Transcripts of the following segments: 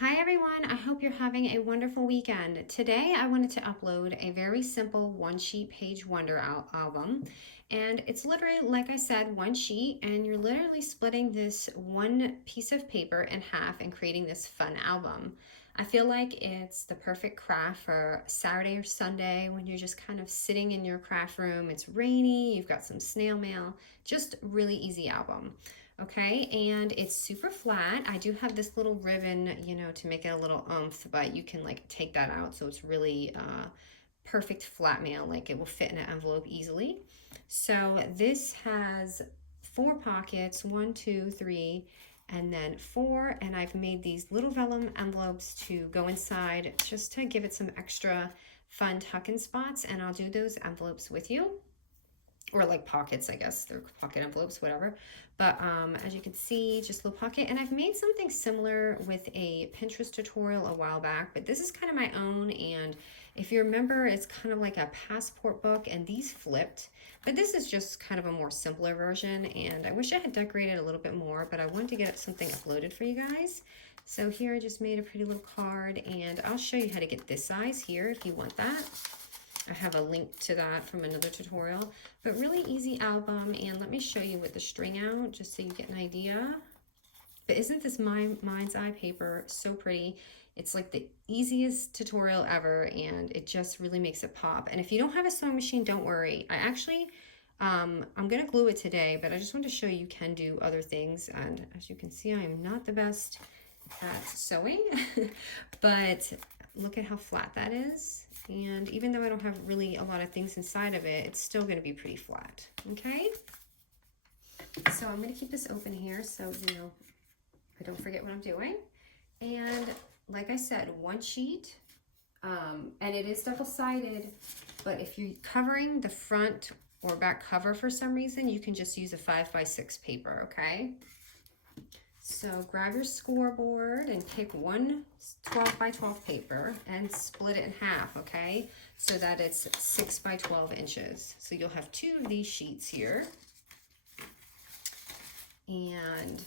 Hi everyone, I hope you're having a wonderful weekend. Today I wanted to upload a very simple one sheet page wonder album, and it's literally, like I said, one sheet, and you're literally splitting this one piece of paper in half and creating this fun album. I feel like it's the perfect craft for Saturday or Sunday when you're just kind of sitting in your craft room. It's rainy, you've got some snail mail, just really easy album. Okay, and it's super flat. I do have this little ribbon, to make it a little oomph, but you can like take that out so it's really perfect flat mail, like it will fit in an envelope easily. So this has 4 pockets, one, two, three, and then 4, and I've made these little vellum envelopes to go inside just to give it some extra fun tuck-in spots, and I'll do those envelopes with you, or like pockets, I guess they're pocket envelopes, whatever. But as you can see, just a little pocket. And I've made something similar with a Pinterest tutorial a while back, but this is kind of my own. And if you remember, it's kind of like a passport book, and these flipped, but this is just kind of a more simpler version. And I wish I had decorated a little bit more, but I wanted to get something uploaded for you guys. So here I just made a pretty little card, and I'll show you how to get this size here if you want that. I have a link to that from another tutorial, but really easy album. And let me show you with the string out just so you get an idea. But isn't this mind's eye paper so pretty? It's like the easiest tutorial ever, and it just really makes it pop. And if you don't have a sewing machine, don't worry. I actually, I'm gonna glue it today, but I just wanted to show you can do other things. And as you can see, I am not the best at sewing, but look at how flat that is. And even though I don't have really a lot of things inside of it, it's still going to be pretty flat. Okay, so I'm going to keep this open here so I don't forget what I'm doing. And like I said, one sheet, and it is double-sided, but if you're covering the front or back cover for some reason, you can just use a 5x6 paper. Okay, so grab your scoreboard and pick one 12x12 paper and split it in half, okay? So that it's 6x12 inches. So you'll have 2 of these sheets here. And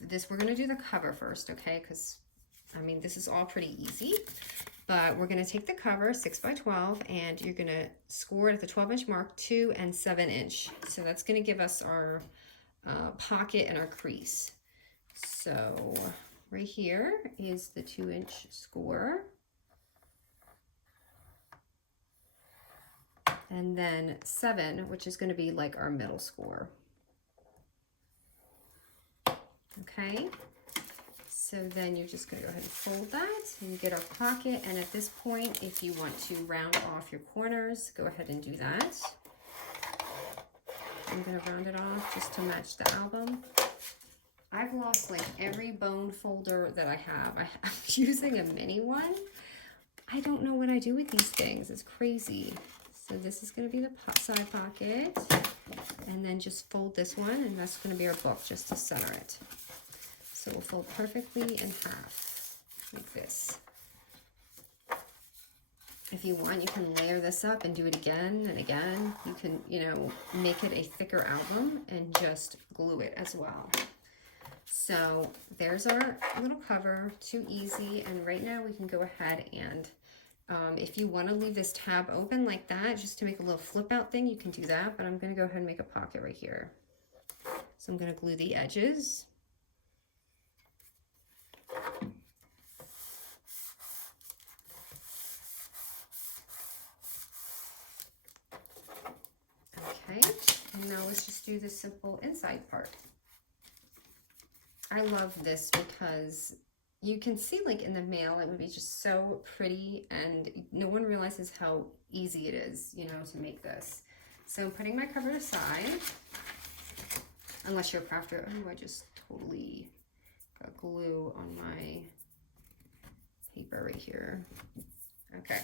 this we're gonna do the cover first, okay? Because I mean, this is all pretty easy. But we're gonna take the cover, 6x12, and you're gonna score it at the 12-inch mark, 2 and 7-inch. So that's gonna give us our pocket and our crease. So right here is the 2-inch score, and then 7, which is going to be like our middle score. Okay, so then you're just going to go ahead and fold that and get our pocket. And at this point, if you want to round off your corners, go ahead and do that. I'm going to round it off just to match the album. I've lost like every bone folder that I have. I'm using a mini one. I don't know what I do with these things. It's crazy. So this is going to be the side pocket. And then just fold this one, and that's going to be our book just to center it. So we'll fold perfectly in half like this. If you want, you can layer this up and do it again and again. You can, make it a thicker album and just glue it as well. So there's our little cover, too easy. And right now we can go ahead and if you want to leave this tab open like that, just to make a little flip out thing, you can do that. But I'm going to go ahead and make a pocket right here. So I'm going to glue the edges. Okay, and now let's just do the simple inside part. I love this because you can see, like in the mail, it would be just so pretty, and no one realizes how easy it is, to make this. So I'm putting my cover aside, unless you're a crafter. Oh, I just totally got glue on my paper right here. Okay,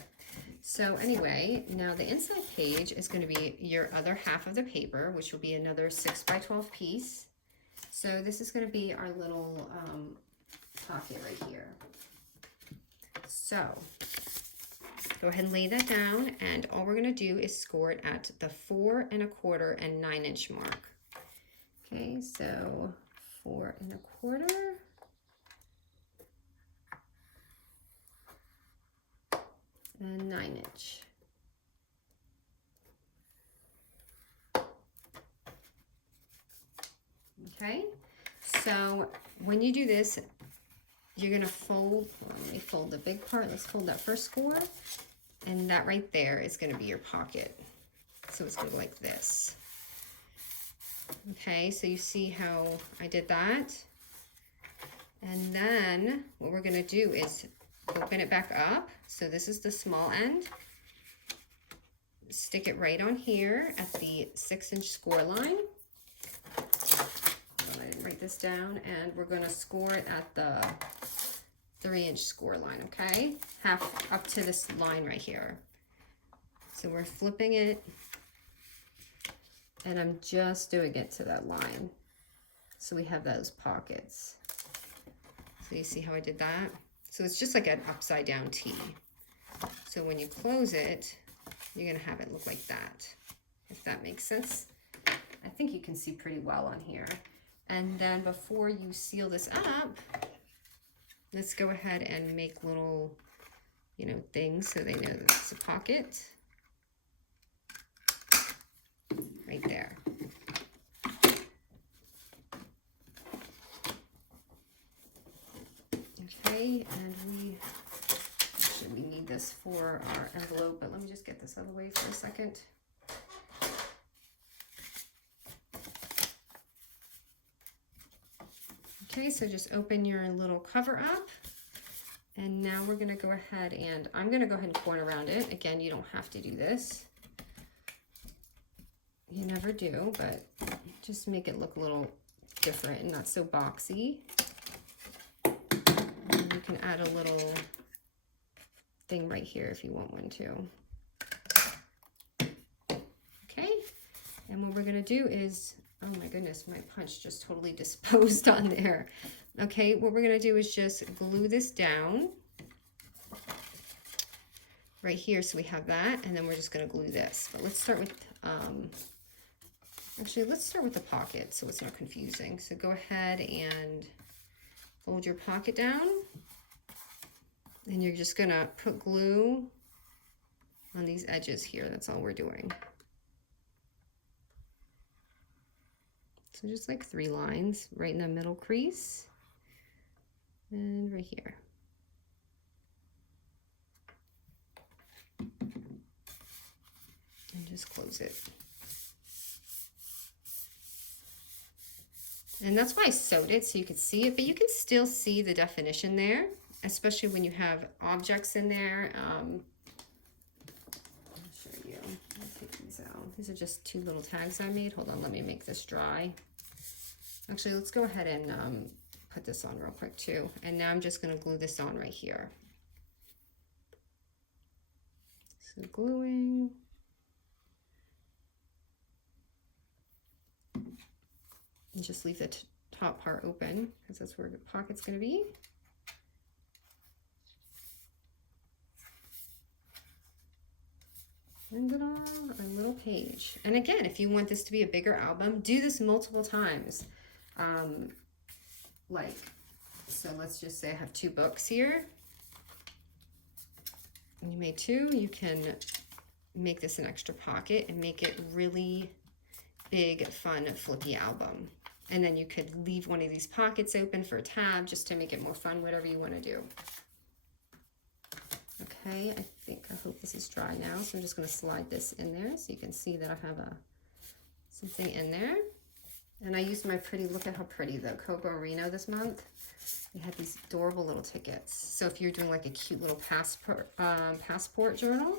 so anyway, now the inside page is going to be your other half of the paper, which will be another 6x12 piece. So this is going to be our little pocket right here. So go ahead and lay that down, and all we're going to do is score it at the 4 1/4 and 9-inch mark. Okay, so 4 1/4 Punch. Okay, so when you do this, you're gonna fold, let me fold the big part, let's fold that first score, and that right there is gonna be your pocket. So it's gonna go like this. Okay, so you see how I did that? And then what we're gonna do is open it back up. So this is the small end. Stick it right on here at the 6-inch score line. I didn't write this down, and we're gonna score it at the 3-inch score line, okay? Half up to this line right here. So we're flipping it, and I'm just doing it to that line. So we have those pockets. So you see how I did that? So it's just like an upside down T. So when you close it, you're gonna have it look like that, if that makes sense. I think you can see pretty well on here. And then before you seal this up, let's go ahead and make little, you know, things so they know that it's a pocket. Right there. Okay, and we need this for our envelope, but let me just get this out of the way for a second. Okay, so just open your little cover up, and now we're gonna go ahead and I'm gonna go ahead and corner around it. Again, you don't have to do this. You never do, but just make it look a little different and not so boxy. And you can add a little thing right here if you want one to. Okay, and what we're gonna do is, oh my goodness, my punch just totally disposed on there. Okay, what we're gonna do is just glue this down right here, so we have that, and then we're just gonna glue this. But let's start with, actually, let's start with the pocket so it's not confusing. So go ahead and fold your pocket down, and you're just gonna put glue on these edges here. That's all we're doing. So just like 3 lines right in the middle crease and right here. And just close it. And that's why I sewed it, so you could see it, but you can still see the definition there, especially when you have objects in there. I'll show you. I'll take these out. These are just 2 little tags I made. Hold on, let me make this dry. Actually, let's go ahead and put this on real quick too. And now I'm just gonna glue this on right here. So gluing. And just leave the top part open because that's where the pocket's gonna be. And ta-da, our little page. And again, if you want this to be a bigger album, do this multiple times. Like, so let's just say I have 2 books here. You made 2, you can make this an extra pocket and make it really big, fun, flippy album. And then you could leave one of these pockets open for a tab just to make it more fun, whatever you want to do. Okay, I hope this is dry now, so I'm just going to slide this in there so you can see that I have something in there. And I used my pretty, look at how pretty, the Coco Reno this month. They had these adorable little tickets. So if you're doing like a cute little passport journal,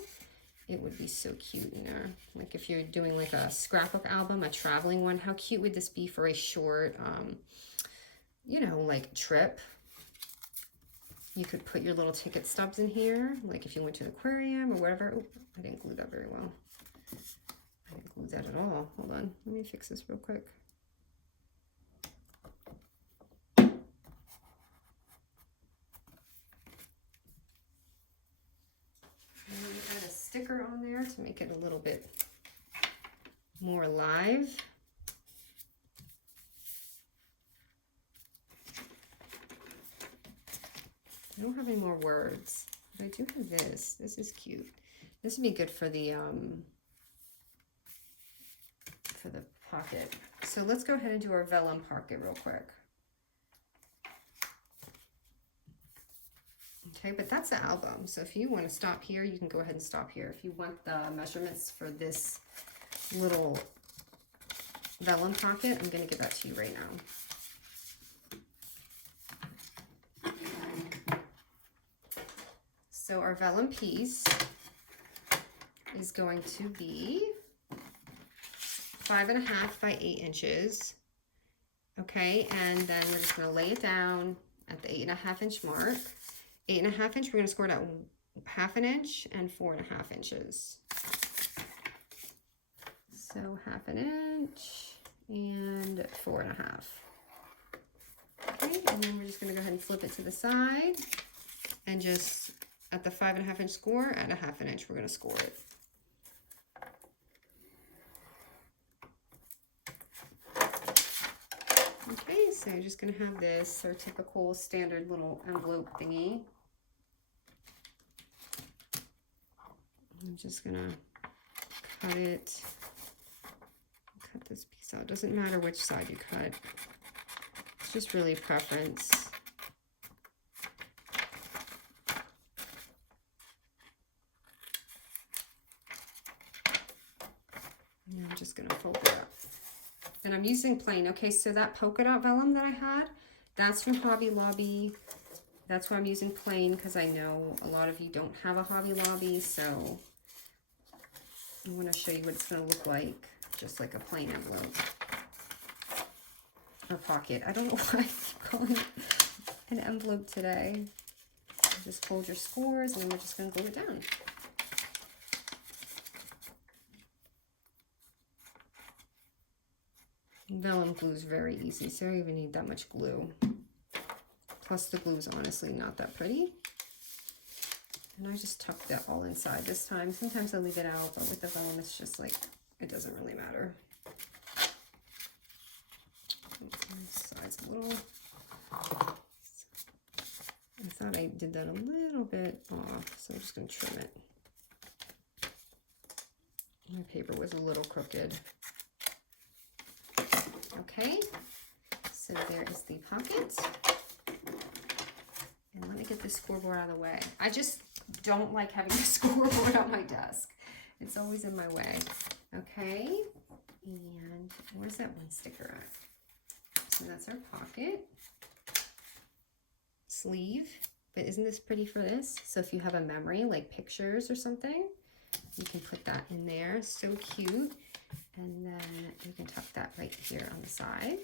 it would be so cute in there. Like if you're doing like a scrapbook album, a traveling one, how cute would this be for a short, you know, like trip? You could put your little ticket stubs in here, like if you went to an aquarium or whatever. Oh, I didn't glue that very well. I didn't glue that at all. Hold on, let me fix this real quick. Add a sticker on there to make it a little bit more alive. I don't have any more words, but I do have this. This is cute. This would be good for the pocket. So let's go ahead and do our vellum pocket real quick. Okay, but that's the album. So if you want to stop here, you can go ahead and stop here. If you want the measurements for this little vellum pocket, I'm going to give that to you right now. So our vellum piece is going to be 5.5 by 8 inches. Okay, and then we're just going to lay it down at the 8.5 inch mark. 8.5 inch, we're going to score it at 1/2 inch and 4.5 inches. So 1/2 inch and 4.5. Okay, and then we're just going to go ahead and flip it to the side and just at the 5.5 inch score, at 1/2 inch, we're going to score it. Okay, so you're just going to have this, our typical standard little envelope thingy. I'm just going to cut it, cut this piece out. Doesn't matter which side you cut. It's just really preference. And I'm just going to fold it up. And I'm using plain. Okay, so that polka dot vellum that I had, that's from Hobby Lobby. That's why I'm using plain, because I know a lot of you don't have a Hobby Lobby, so I want to show you what it's going to look like, just like a plain envelope or pocket. I don't know why I keep calling it an envelope today. Just fold your scores, and then we're just going to glue it down. Vellum glue is very easy, so I don't even need that much glue. Plus the glue is honestly not that pretty. And I just tucked that all inside this time. Sometimes I leave it out, but with the vellum it's just like, it doesn't really matter. Side's a little, I thought I did that a little bit off, so I'm just going to trim it. My paper was a little crooked. Okay, so there is the pocket. And let me get this scoreboard out of the way. I just don't like having a scoreboard on my desk. It's always in my way. Okay, and where's that one sticker at? So that's our pocket. Sleeve, but isn't this pretty for this? So if you have a memory, like pictures or something, you can put that in there. So cute. And then you can tuck that right here on the side.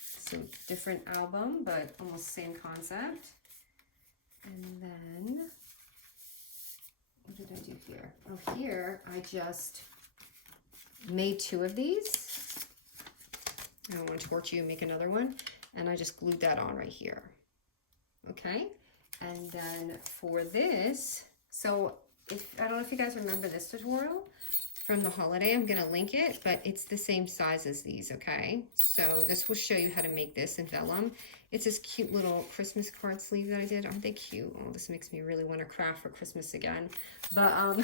So different album, but almost same concept. And then, what did I do here? Oh, here I just made 2 of these. I don't want to torture you, make another one. And I just glued that on right here. Okay. And then for this, so I don't know if you guys remember this tutorial from the holiday. I'm going to link it, but it's the same size as these, okay? So this will show you how to make this in vellum. It's this cute little Christmas card sleeve that I did. Aren't they cute? Oh, this makes me really want to craft for Christmas again. But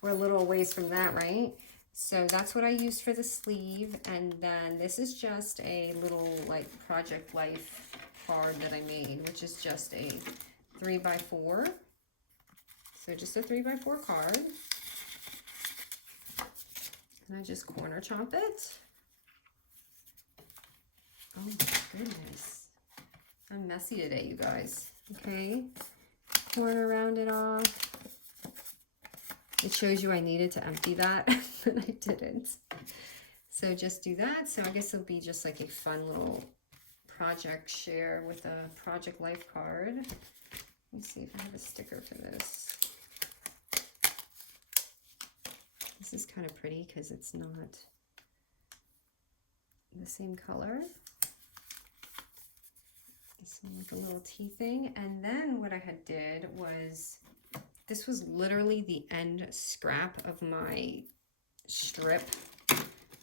we're a little ways from that, right? So that's what I used for the sleeve. And then this is just a little like Project Life card that I made, which is just a 3x4. So just a 3x4 card. And I just corner chomp it. Oh my goodness. I'm messy today, you guys. Okay. Corner round it off. It shows you I needed to empty that, but I didn't. So just do that. So I guess it'll be just like a fun little project share with a Project Life card. Let me see if I have a sticker for this. This is kind of pretty because it's not the same color. It's like a little tea thing. And then what I had did was, this was literally the end scrap of my strip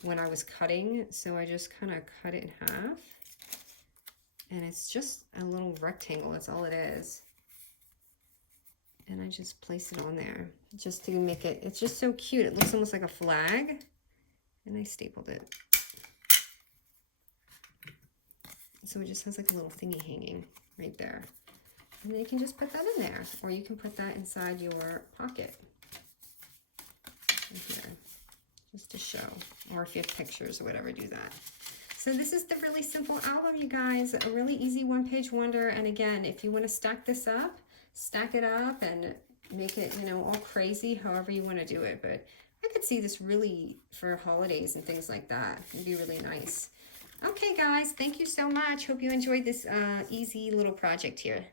when I was cutting. So I just kind of cut it in half. And it's just a little rectangle, that's all it is. And I just place it on there just to make it, it's just so cute. It looks almost like a flag. And I stapled it. So it just has like a little thingy hanging right there. And then you can just put that in there, or you can put that inside your pocket. Right here, just to show. Or if you have pictures or whatever, do that. So this is the really simple album, you guys. A really easy one-page wonder. And again, if you want to stack this up, stack it up and make it, you know, all crazy, however you want to do it. But I could see this really for holidays and things like that. It'd be really nice. Okay, guys, thank you so much. Hope you enjoyed this easy little project here.